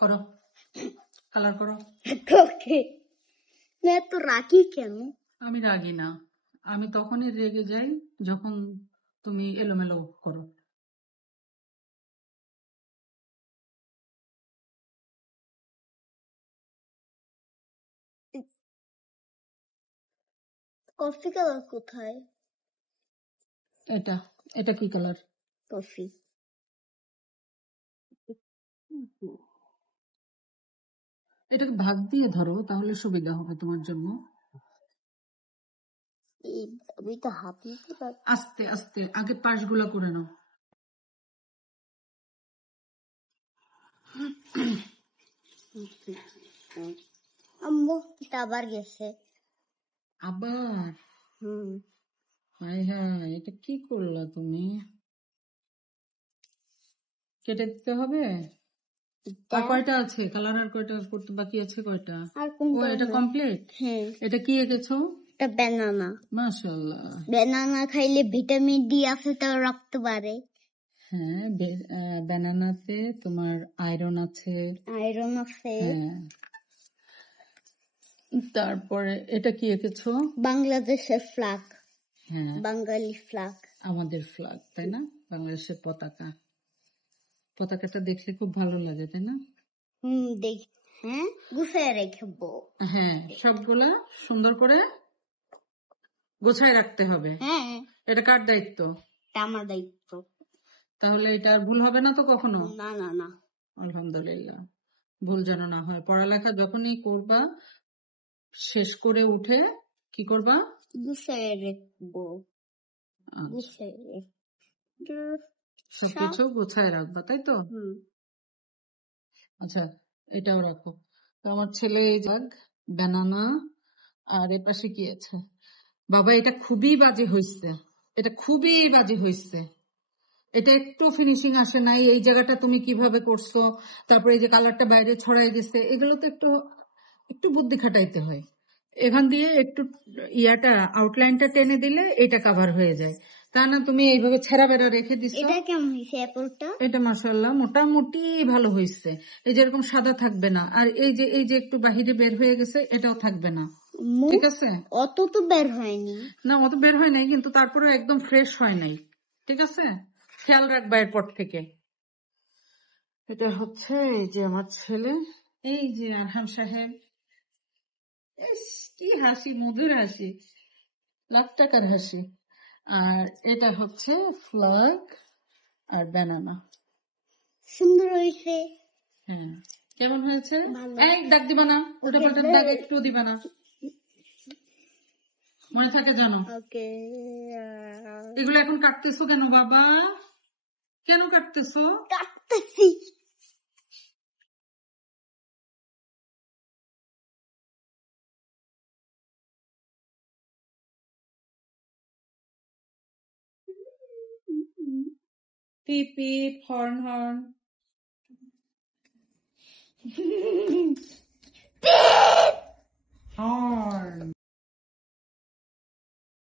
করো, কালার করো। ওকে, না এত রাগি কেন? আমি রাগি না, আমি তখনই রেগে যাই যখন তুমি এলোমেলো করো। কফি কালার কোথায়? এটা এটা কি কালার? কফি। এটাকে ভাগ দিয়ে ধরো, তাহলে সুবিধা হবে তোমার জন্য। আমি তো হাত নিতে পারবো। আস্তে আস্তে আগে পাশগুলো করে নাও। আম্মু এটা আবার গেছে। আবার? হায় হায়, এটা কি করলা তুমি? কেটে দিতে হবে। আর কয়টা আছে কালার? আর কয়টা করতে বাকি আছে? কয়টা? ও, এটা কমপ্লিট। এটা কি এঁকেছো? এটা ব্যানানা। মাশাআল্লাহ। ব্যানানা খাইলে ভিটামিন ডি আছে, তাও রক্ত বাড়ে। হ্যাঁ, ব্যানানাতে তোমার আয়রন আছে। আয়রন আছে। হ্যাঁ। তারপরে এটা কি এঁকেছো? বাংলাদেশের ফ্ল্যাগ। হ্যাঁ, বাঙালি ফ্ল্যাগ। আমাদের ফ্ল্যাগ, তাই না? বাংলাদেশের পতাকা। পতাকাটা দেখলে খুব ভালো লাগে, তাই না? দেখ, হ্যাঁ, গুছিয়ে রেখেবো। হ্যাঁ, সবগুলা সুন্দর করে গোছায় রাখতে হবে। হ্যাঁ, এটা কার দায়িত্ব? এটা আমার দায়িত্ব। তাহলে এটা আর ভুল হবে না তো কখনো? না না না। আলহামদুলিল্লাহ, ভুল যেন না হয়। পড়ালেখা যখনই করবা, শেষ করে উঠে কি করবা? গুছিয়ে রাখবো। গুছিয়ে সবকিছু গোছায় রাখবা, তাই তো? আচ্ছা, এটাও রাখো। তো আমার ছেলে যাক ব্যানানা, আর এর পাশে কি আছে? বাবা, এটা খুবই বাজে হয়েছে, এটা খুবই বাজে হয়েছে। এটা একটু ফিনিশিং আসে নাই। এই জায়গাটা তুমি কিভাবে করছো, তারপরে এই যে কালারটা বাইরে ছড়াই গেছে, এগুলো তো একটু একটু বুদ্ধি খাটাইতে হয়। এখান দিয়ে একটু ইয়াটা আউটলাইনটা টেনে দিলে এটা কভার হয়ে যায়। তা না তুমি এইভাবে ছেঁড়া বেড়া রেখে দিছো। এটা কেমন হয়েছে অ্যাপলটা? এটা মাশাআল্লাহ মোটামুটি ভালো হয়েছে। এই যে এরকম সাদা থাকবে না, আর এই যে একটু বাহিরে বের হয়ে গেছে এটাও থাকবে না। ঠিক আছে? অত তো বের হয়নি। না, অত বের হয় নাই, কিন্তু তারপরে একদম ফ্রেশ হয় নাই। ঠিক আছে, খেয়াল রাখবা এরপর থেকে। এটা হচ্ছে এই যে আমার ছেলে, এই যে আরহাম সাহেব। কি হাসি, মধুর হাসি, লাখ টাকার হাসি। আর এটা হচ্ছে ফ্ল্যাগ আর ব্যানানা। সুন্দর হয়েছে। হ্যাঁ, কেমন হয়েছে? এই দাগ দিবা না, ওটা পাল্টা দাগ একটু দিবা না, মনে থাকে জানো। এগুলো এখন কাটতেছো কেন বাবা? কেন কাটতেছো? কাটতেছি। পিপ পিপ, হর্ন হর্ন। হর্ন।